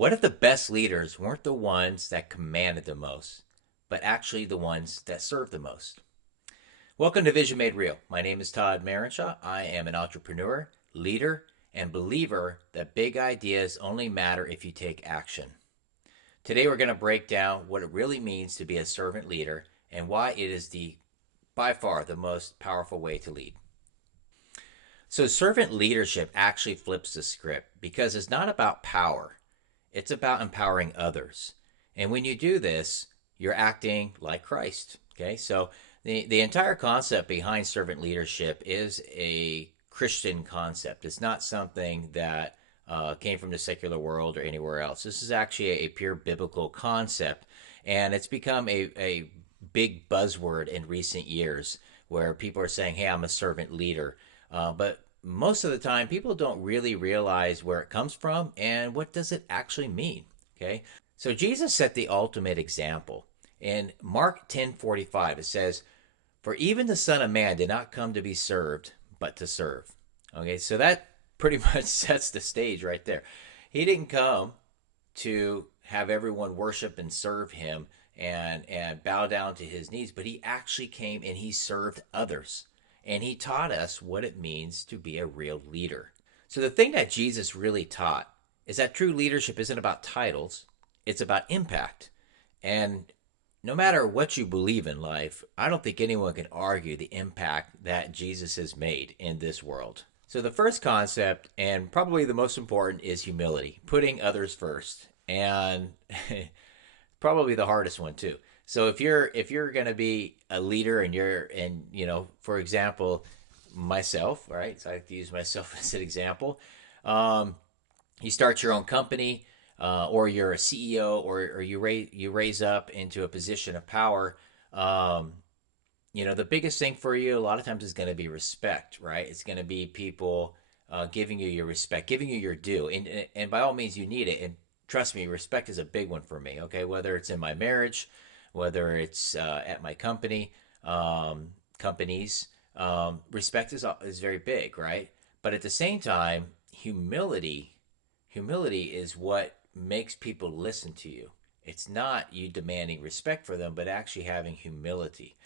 What if the best leaders weren't the ones that commanded the most, but actually the ones that served the most? Welcome to Vision Made Real. My name is Todd Marenshaw. I am an entrepreneur, leader, and believer that big ideas only matter if you take action. Today we're going to break down what it really means to be a servant leader and why it is by far the most powerful way to lead. So servant leadership actually flips the script because it's not about power. It's about empowering others. And when you do this, you're acting like Christ. Okay, so the entire concept behind servant leadership is a Christian concept. It's not something that came from the secular world or anywhere else. This is actually a pure biblical concept. And it's become a big buzzword in recent years where people are saying, hey, I'm a servant leader. But most of the time, people don't really realize where it comes from and what does it actually mean. Okay, so Jesus set the ultimate example. In Mark 10:45, it says, "For even the Son of Man did not come to be served, but to serve." Okay, so that pretty much sets the stage right there. He didn't come to have everyone worship and serve him and bow down to his needs, but he actually came and he served others. And he taught us what it means to be a real leader. So the thing that Jesus really taught is that true leadership isn't about titles, it's about impact. And no matter what you believe in life, I don't think anyone can argue the impact that Jesus has made in this world. So the first concept, and probably the most important, is humility, putting others first. And probably the hardest one too. So if you're going to be a leader and for example, myself, right? So I like to use myself as an example. Um, you start your own company, or you're a CEO, or you raise up into a position of power. Um, the biggest thing for you a lot of times is going to be respect, right? It's going to be people giving you your respect, giving you your due, and by all means you need it. And trust me, respect is a big one for me. Okay, whether it's in my marriage, whether it's at my companies, respect is very big, right? But at the same time, humility is what makes people listen to you. It's not you demanding respect for them, but actually having humility.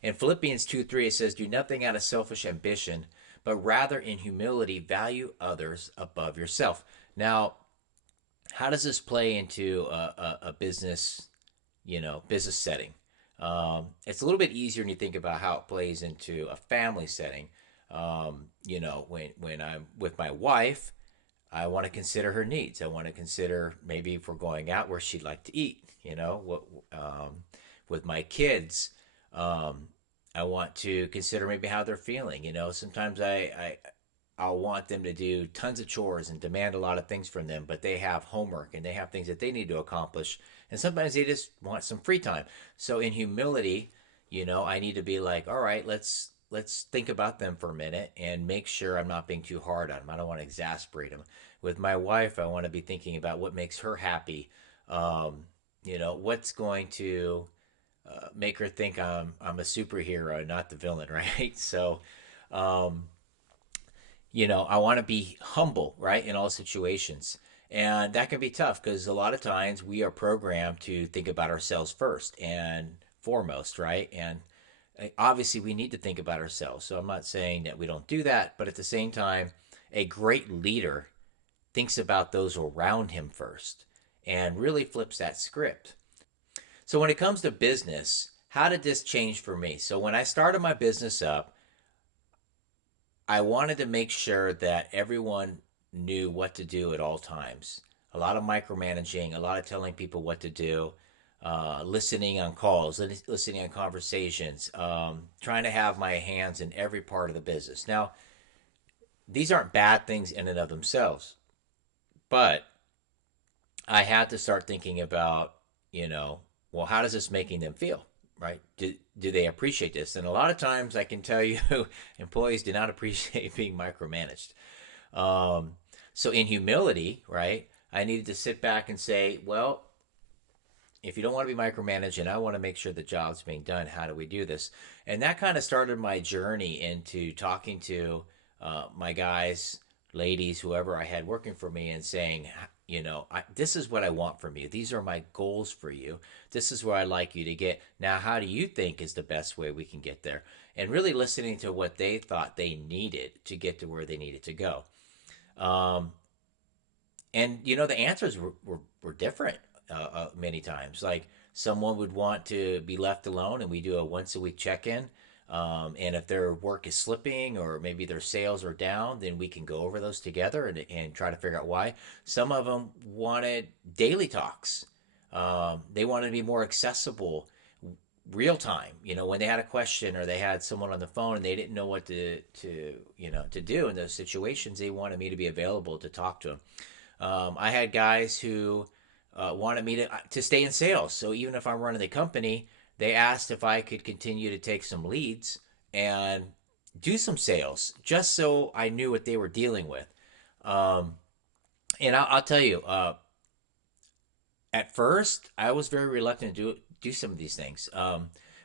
In Philippians 2:3, it says, "Do nothing out of selfish ambition, but rather in humility value others above yourself." Now, how does this play into a business, business setting? It's a little bit easier when you think about how it plays into a family setting. When I'm with my wife, I want to consider her needs. I want to consider maybe if we're going out where she'd like to eat. With my kids, um, I want to consider maybe how they're feeling. Sometimes I'll want them to do tons of chores and demand a lot of things from them, but they have homework and they have things that they need to accomplish. And sometimes they just want some free time. So in humility, I need to be like, all right, let's think about them for a minute and make sure I'm not being too hard on them. I don't want to exasperate them. With my wife, I want to be thinking about what makes her happy. What's going to make her think I'm a superhero, not the villain, right? So, um, I want to be humble, right, in all situations. And that can be tough because a lot of times we are programmed to think about ourselves first and foremost, right? And obviously we need to think about ourselves. So I'm not saying that we don't do that, but at the same time, a great leader thinks about those around him first and really flips that script. So when it comes to business, how did this change for me? So when I started my business up, I wanted to make sure that everyone knew what to do at all times. A lot of micromanaging, a lot of telling people what to do, listening on calls, listening on conversations, trying to have my hands in every part of the business. Now, these aren't bad things in and of themselves, but I had to start thinking about, well, how does this making them feel? Right? Do they appreciate this? And a lot of times I can tell you employees do not appreciate being micromanaged. Um, so in humility, right, I needed to sit back and say, well, if you don't want to be micromanaged and I want to make sure the job's being done, how do we do this? And that kind of started my journey into talking to my guys, ladies, whoever I had working for me, and saying, this is what I want from you. These are my goals for you. This is where I'd like you to get. Now, how do you think is the best way we can get there? And really listening to what they thought they needed to get to where they needed to go. Um, and the answers were different many times. Like someone would want to be left alone, and we do a once a week check in. And if their work is slipping or maybe their sales are down, then we can go over those together and try to figure out why. Some of them wanted daily talks. They wanted to be more accessible, real time. When they had a question or they had someone on the phone and they didn't know what to do in those situations, they wanted me to be available to talk to them. I had guys who wanted me to stay in sales. So even if I'm running the company, they asked if I could continue to take some leads and do some sales, just so I knew what they were dealing with. Um, and I'll tell you, at first, I was very reluctant to do some of these things.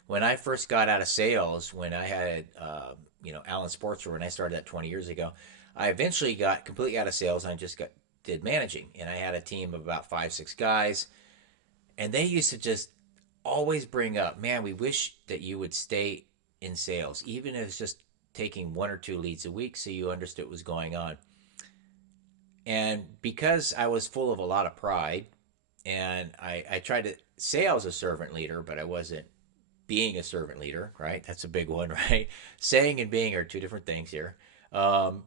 When I first got out of sales, when I had Allen Sportswear, when I started that 20 years ago, I eventually got completely out of sales and I just did managing, and I had a team of about 5, 6 guys, and they used to just always bring up, man, we wish that you would stay in sales, even if it's just taking 1 or 2 leads a week, so you understood what was going on. And because I was full of a lot of pride, and I tried to say I was a servant leader, but I wasn't being a servant leader, right? That's a big one, right? Saying and being are two different things here. Um,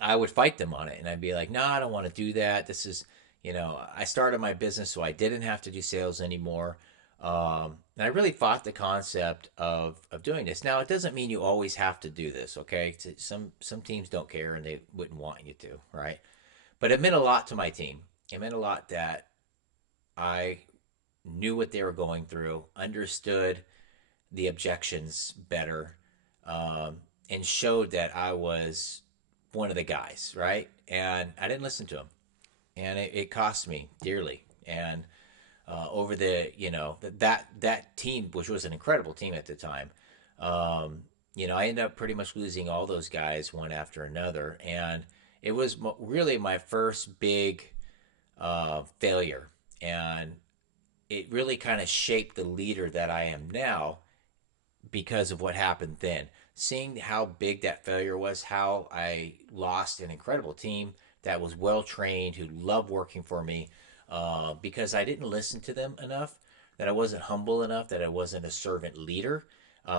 I would fight them on it, and I'd be like, no, I don't want to do that. This is, I started my business so I didn't have to do sales anymore. And I really fought the concept of doing this. Now, it doesn't mean you always have to do this, okay? Some teams don't care and they wouldn't want you to, right? But it meant a lot to my team. It meant a lot that I knew what they were going through, understood the objections better, and showed that I was one of the guys, right? And I didn't listen to them, and it cost me dearly. And over that team, which was an incredible team at the time, I ended up pretty much losing all those guys one after another, and it was really my first big failure, and it really kind of shaped the leader that I am now because of what happened then. Seeing how big that failure was, how I lost an incredible team that was well trained, who loved working for me, because I didn't listen to them enough, that I wasn't humble enough, that I wasn't a servant leader,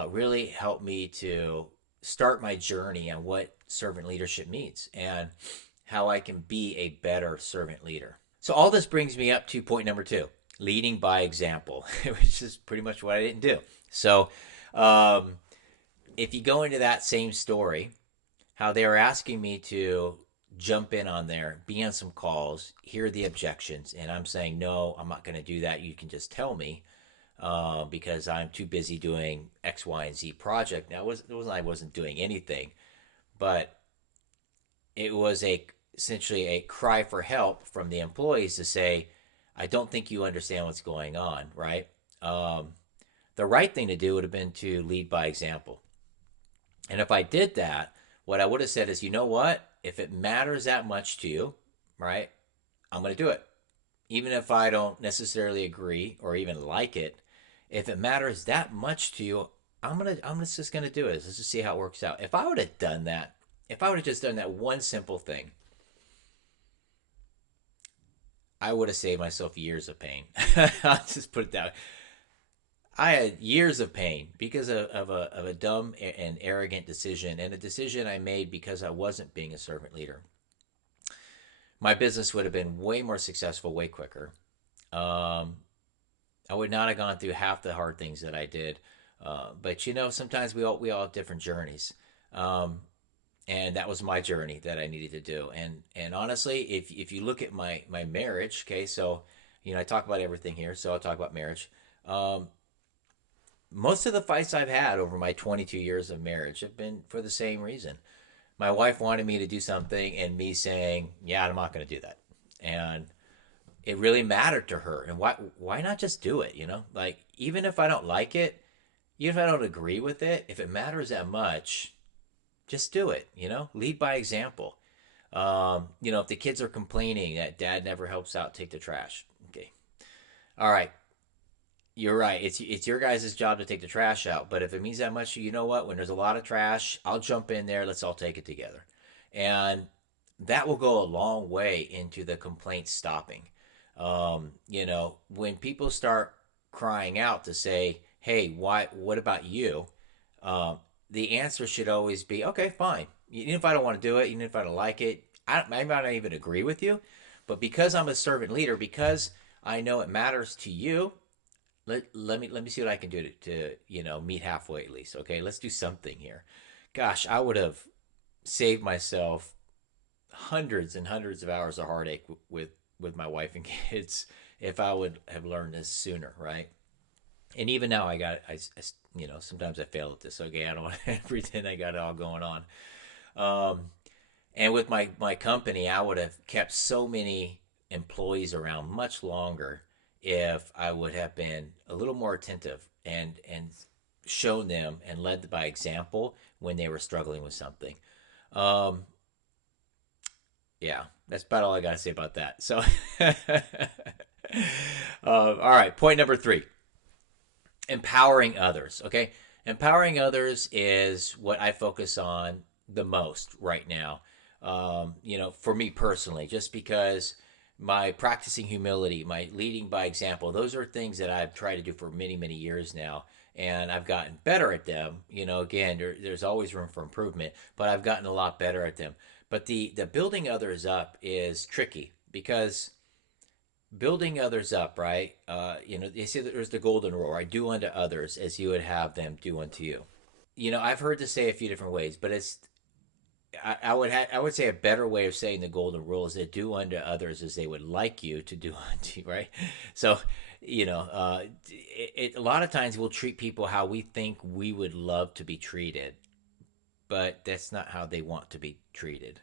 really helped me to start my journey on what servant leadership means and how I can be a better servant leader. So all this brings me up to point number 2, leading by example, which is pretty much what I didn't do. So um, if you go into that same story, how they were asking me to jump in on there, be on some calls, hear the objections, and I'm saying, no, I'm not going to do that. You can just tell me because I'm too busy doing X, Y, and Z project. Now, I wasn't doing anything, but it was essentially a cry for help from the employees to say, I don't think you understand what's going on, right? The right thing to do would have been to lead by example. And if I did that, what I would have said is, you know what? If it matters that much to you, right, I'm going to do it. Even if I don't necessarily agree or even like it, if it matters that much to you, I'm just going to do it. Let's just see how it works out. If I would have done that, if I would have just done that one simple thing, I would have saved myself years of pain. I'll just put it that way. I had years of pain because of a dumb and arrogant decision, and a decision I made because I wasn't being a servant leader. My business would have been way more successful, way quicker. Um, I would not have gone through half the hard things that I did. But sometimes we all have different journeys, um, and that was my journey that I needed to do. And honestly, if you look at my marriage, okay, so I talk about everything here, so I'll talk about marriage. Um, Most of the fights I've had over my 22 years of marriage have been for the same reason. My wife wanted me to do something, and me saying, "Yeah, I'm not going to do that," and it really mattered to her. And why not just do it? Like, even if I don't like it, even if I don't agree with it, if it matters that much, just do it. Lead by example. If the kids are complaining that dad never helps out take the trash, okay, all right, you're right. It's your guys' job to take the trash out. But if it means that much, you know what? When there's a lot of trash, I'll jump in there. Let's all take it together, and that will go a long way into the complaints stopping. When people start crying out to say, "Hey, why? What about you?" Um, the answer should always be, "Okay, fine. Even if I don't want to do it, even if I don't like it, I might not even agree with you, but because I'm a servant leader, because I know it matters to you, let me see what I can do to meet halfway at least. Okay, let's do something here. Gosh, I would have saved myself hundreds and hundreds of hours of heartache with my wife and kids if I would have learned this sooner, right? And even now, sometimes I fail at this. Okay, I don't want to pretend I got it all going on. Um, and with my company, I would have kept so many employees around much longer if I would have been a little more attentive and shown them and led by example when they were struggling with something. Um, yeah, that's about all I got to say about that. So, all right, point number three: empowering others. Okay, empowering others is what I focus on the most right now. For me personally, just because my practicing humility, my leading by example, those are things that I've tried to do for many, many years now. And I've gotten better at them. Again, there's always room for improvement, but I've gotten a lot better at them. But the building others up is tricky because building others up, right? They say that there's the golden rule, right? Do unto others as you would have them do unto you. I've heard this say a few different ways, but I would say a better way of saying the golden rule is that do unto others as they would like you to do unto you, right? So, a lot of times we'll treat people how we think we would love to be treated, but that's not how they want to be treated.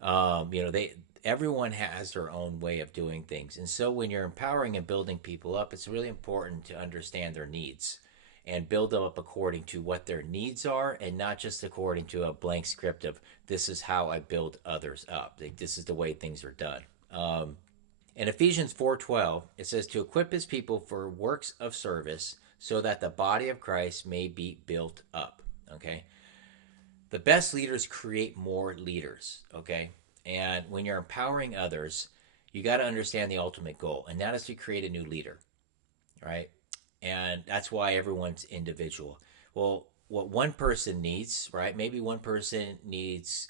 They everyone has their own way of doing things, and so when you're empowering and building people up, it's really important to understand their needs and build them up according to what their needs are, and not just according to a blank script of this is how I build others up. Like, this is the way things are done. In Ephesians 4:12, it says to equip his people for works of service so that the body of Christ may be built up. Okay, the best leaders create more leaders. Okay, and when you're empowering others, you got to understand the ultimate goal, and that is to create a new leader, right? And that's why everyone's individual. Well, what one person needs, right? Maybe one person needs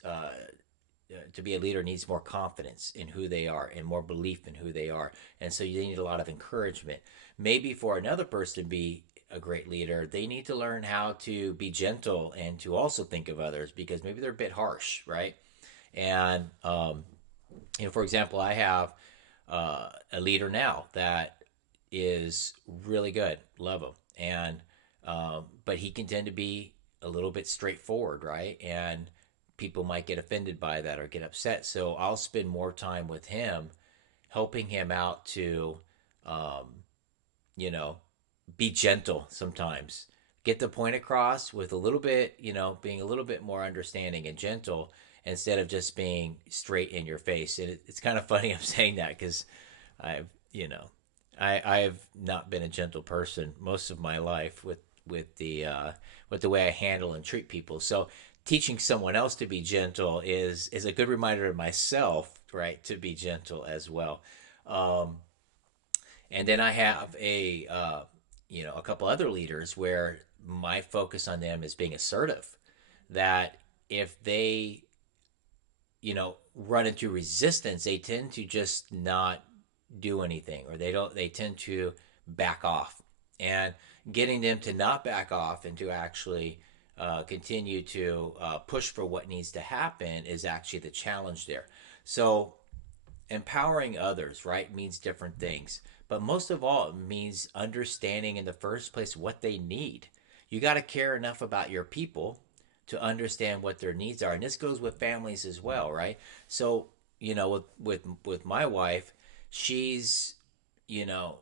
to be a leader needs more confidence in who they are and more belief in who they are, and so you need a lot of encouragement. Maybe for another person to be a great leader, they need to learn how to be gentle and to also think of others because maybe they're a bit harsh, right? And for example, I have a leader now that is really good, love him, and but he can tend to be a little bit straightforward, right? And people might get offended by that or get upset. So I'll spend more time with him, helping him out to, um, you know, be gentle sometimes, get the point across with a little bit, being a little bit more understanding and gentle instead of just being straight in your face. And it's kind of funny I'm saying that because I've, you know, I've not been a gentle person most of my life with the way I handle and treat people. So teaching someone else to be gentle is a good reminder to myself, right, to be gentle as well. Um, and then I have a couple other leaders where my focus on them is being assertive. That if they run into resistance, they tend to just not do anything, or they tend to back off. And getting them to not back off and to actually continue to push for what needs to happen is actually the challenge there. So empowering others, right, means different things. But most of all, it means understanding in the first place what they need. You got to care enough about your people to understand what their needs are. And this goes with families as well, right? So, with my wife, she's, you know,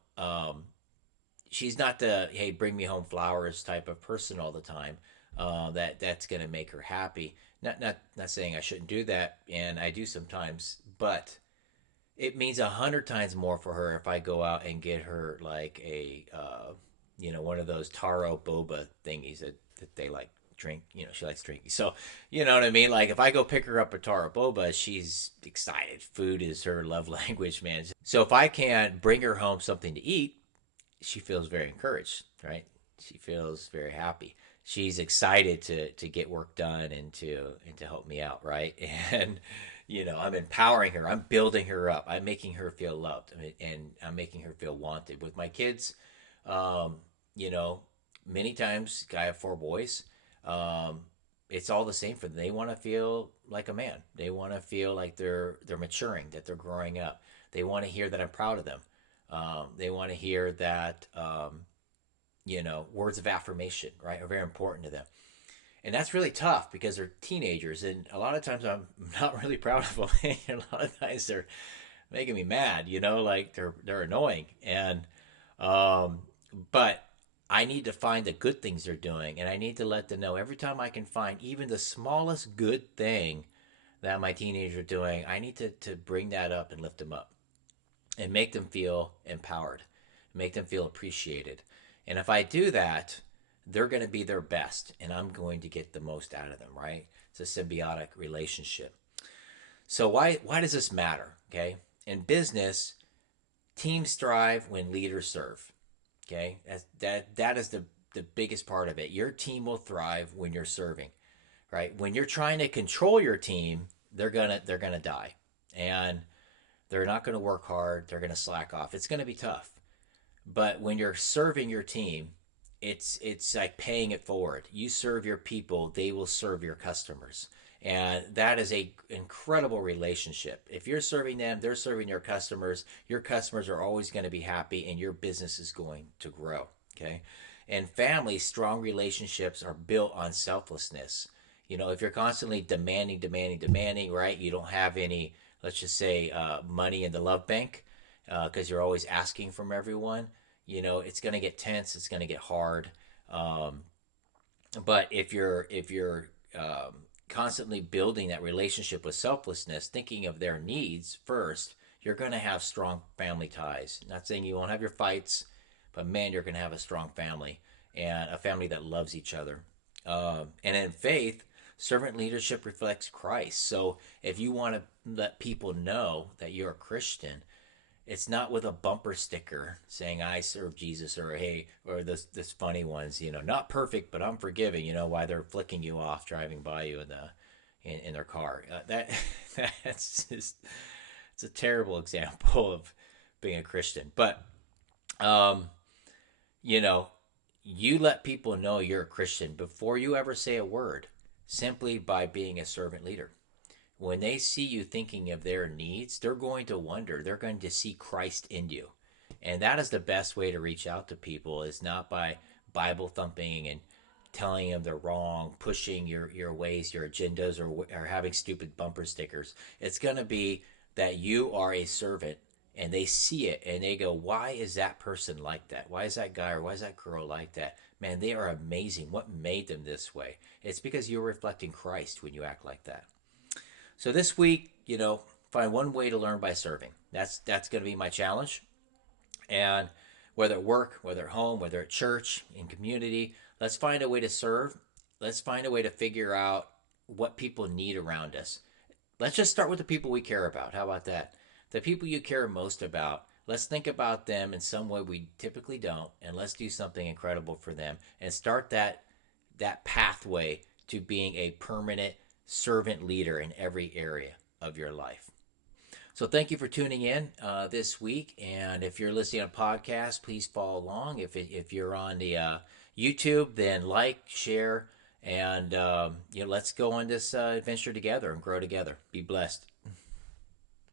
she's not the hey bring me home flowers type of person all the time. That's going to make her happy. Not saying I shouldn't do that, and I do sometimes, but it means 100 times more for her if I go out and get her like a one of those taro boba thingies that they like drink. She likes drinking. So you know what I mean. Like if I go pick her up a taro boba, she's excited. Food is her love language, man. So if I can bring her home something to eat, she feels very encouraged, right? She feels very happy. She's excited to get work done and to help me out, right? And I'm empowering her. I'm building her up. I'm making her feel loved. I mean, and I'm making her feel wanted. With my kids, um, you know, many times I have four boys. Um, it's all the same for them. They want to feel like a man. They want to feel like they're maturing, that they're growing up. They want to hear that I'm proud of them. They want to hear that words of affirmation, right, are very important to them. And that's really tough because they're teenagers, and a lot of times I'm not really proud of them. And a lot of times they're making me mad, like they're annoying. And um, but I need to find the good things they're doing, and I need to let them know every time I can find even the smallest good thing that my teenagers are doing. I need to bring that up and lift them up and make them feel empowered, make them feel appreciated. And if I do that, they're going to be their best and I'm going to get the most out of them, right? It's a symbiotic relationship. So why does this matter? Okay? In business, teams thrive when leaders serve. Okay? That is the biggest part of it. Your team will thrive when you're serving, right? When you're trying to control your team, they're gonna die. And they're not going to work hard. They're going to slack off. It's going to be tough. But when you're serving your team, it's like paying it forward. You serve your people, they will serve your customers. And that is a incredible relationship. If you're serving them, they're serving your customers. Your customers are always going to be happy and your business is going to grow, okay? And family, strong relationships are built on selflessness. If you're constantly demanding, right? You don't have any, let's just say, money in the love bank because you're always asking from everyone. It's going to get tense. It's going to get hard. Um, but if you're constantly building that relationship with selflessness, thinking of their needs first, you're going to have strong family ties. Not saying you won't have your fights, but man, you're going to have a strong family and a family that loves each other. And in faith, servant leadership reflects Christ. So if you want to let people know that you're a Christian, it's not with a bumper sticker saying I serve Jesus, or hey, or this funny ones, not perfect but I'm forgiving, why they're flicking you off driving by you in their car. That's just, it's a terrible example of being a Christian. But um, you know, you let people know you're a Christian before you ever say a word, simply by being a servant leader. When they see you thinking of their needs, they're going to wonder, they're going to see Christ in you. And that is the best way to reach out to people, is not by Bible thumping and telling them they're wrong, pushing your ways, your agendas, or having stupid bumper stickers. It's going to be that you are a servant and they see it and they go, why is that person like that? Why is that guy or why is that girl like that? Man, they are amazing. What made them this way? It's because you're reflecting Christ when you act like that. So this week, find one way to learn by serving. That's going to be my challenge. And whether at work, whether at home, whether at church, in community, let's find a way to serve. Let's find a way to figure out what people need around us. Let's just start with the people we care about. How about that? The people you care most about, let's think about them in some way we typically don't, and let's do something incredible for them and start that pathway to being a permanent servant leader in every area of your life. So thank you for tuning in this week. And if you're listening on podcast, please follow along. If you're on the YouTube, then like, share, and let's go on this adventure together and grow together. Be blessed.